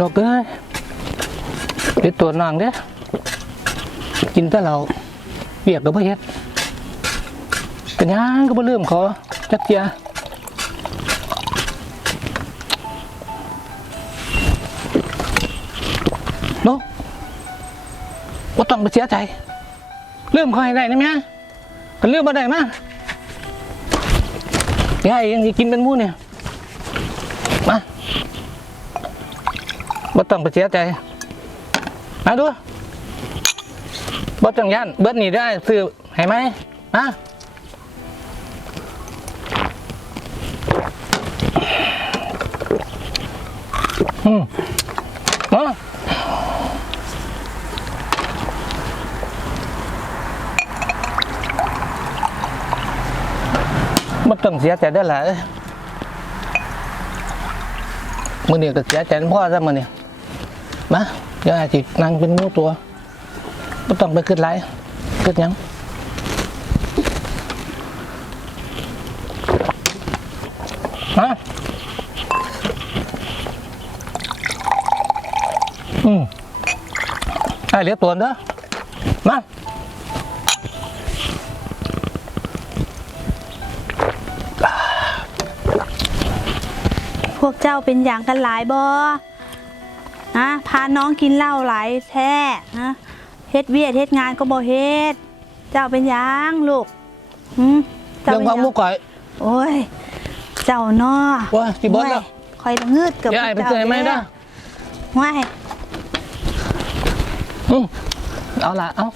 นกเอ้ยเดี๋ยวตัวน้องเด้กินแต่เราเบียกกับเพ่เฮ็ดเป็นยังก็บ่เริ่มขอจักเจียนกบ่ต้องไปเสียใจเริ่มขอให้ได้นะแม่ก็เริ่มบ่ได้มาย่าเองสิกินเป็นหมูเนี่ยมา บ่ต้องไปเสียใจมาดูบ่ต้องย่านเบิดนี่ได้ซื้อให้ไหมมาอืมมาบ่ต้องเสียใจได้อล่ะเอ้ยมื้อนี้ก็เสียใจพ่อซะมื้อนี้ มาเดี๋ยวอาจสินั่งเป็นหมูตัวบ่ต้องไปคิดหลายคิดหยังมาอืมไอ้เหลือตัวเด้อมาพวกเจ้าเป็นอย่างกันหลายบอ นะพาน้องกินเหล้าหลายแท้นะเฮ็ดเวียดเฮ็ดงานก็บ่เฮ็ดเจ้าเป็นหยังลูกหืมจ้เรื่องป็นความหยัมุกก่อยโอ้ย เจ้าน้อโอ้ยสิเบิดแล้วโอ้ยคอยละงืดกับเดี๋ยวไอ้ไปเจอไหมเด้อว้ายอืมเอาละเอา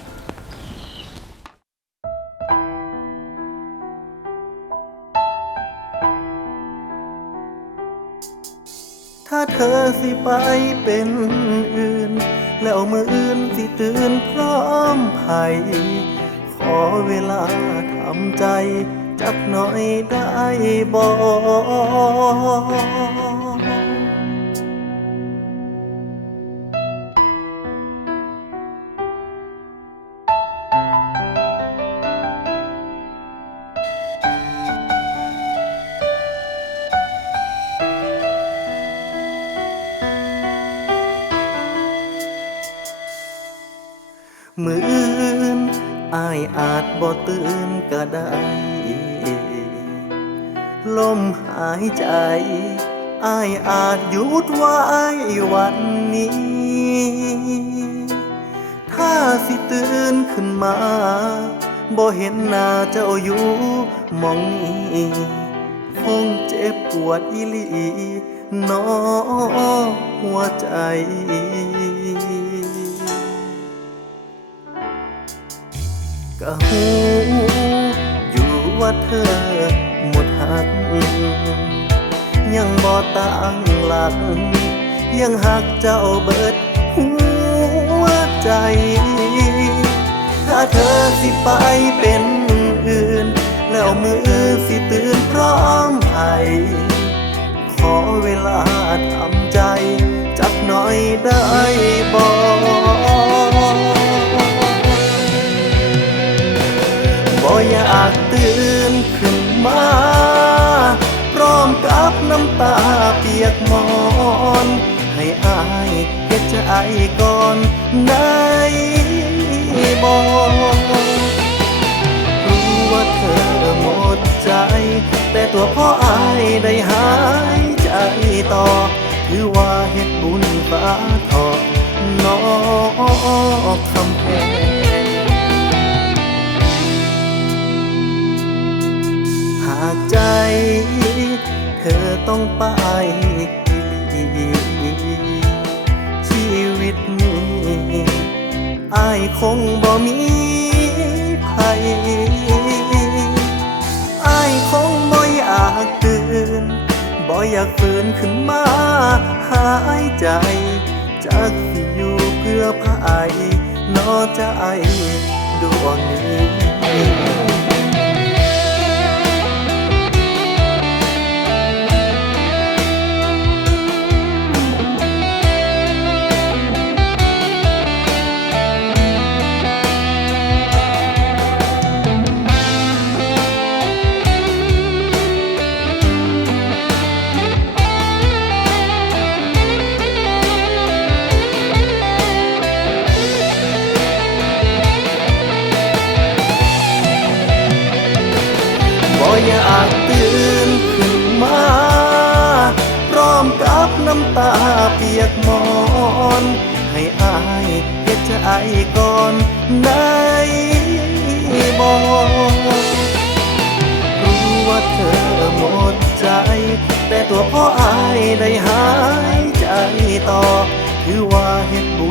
เธอสิไปเป็นอื่น แล้วมืออื่นสิตื่นพร้อมไผ่ขอเวลาทำใจ จักหน่อยได้บ่ มืออื่นอายอาจบ่ตื่นก็ได้ ลมหายใจอายอาจหยุดไว้วันนี้ ถ้าสิตื่นขึ้นมาบ่เห็นหน้าเจ้าอยู่มองนี้คงเจ็บปวดอีหลีเนอหัวใจ งหลัก ยังหักเจ้าเบิดหัวใจ ถ้าเธอสิไปเป็นอื่น แล้วมือสิตื่นพร้อมไผขอเวลาทำใจ จักหน่อยได้บ่บ่อยากตื่นขึ้นมา กมอน ให้อายเก็บใจก่อนได้บ่รู้ว่าเธอหมดใจ แต่ตัวพ่ออายได้หายใจต่อถือว่าเฮ็ดบุญฟ้าทอนอกคำแพงหากใจ เธอต้องไปอีหลีชีวิตนี้อายคงบ่มีภัยอายคงบ่อยากตื่นบ่อยากฟื้นขึ้นมาหายใจ จากสิอยู่เพื่อภายนอใจดวงนี้ อยากตื่นขึ้นมา พร้อมกับน้ำตาเปียกมอน ให้อายเฮ็ดจไอก่อนในบอกรู้ว่าเธอหมดใจ แต่ตัวพ่ออายได้หายใจต่อ คือว่าเหตุบุญ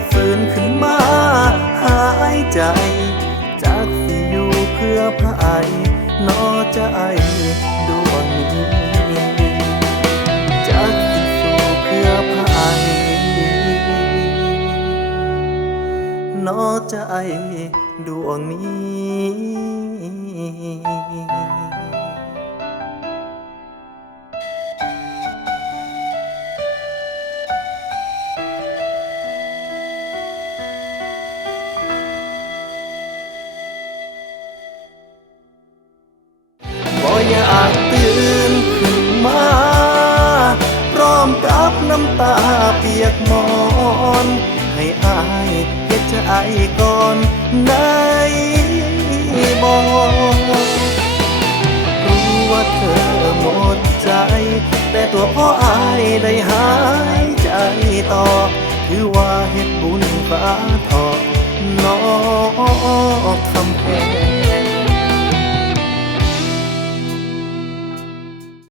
กฟื้นขึ้นมา หายใจ จากสิอยู่เพื่อพายนอใจดวงนี้จากสิสู่เพื่อพายนอใจดวงนี้ น้ำตาเปียกมอนให้อายเฮ็ดจะอายก่อนในบอกรู้ว่าเธอหมดใจ แต่ตัวพ่ออายได้หายใจต่อ คือว่าเห็ดบุญฟ้าทอน้อง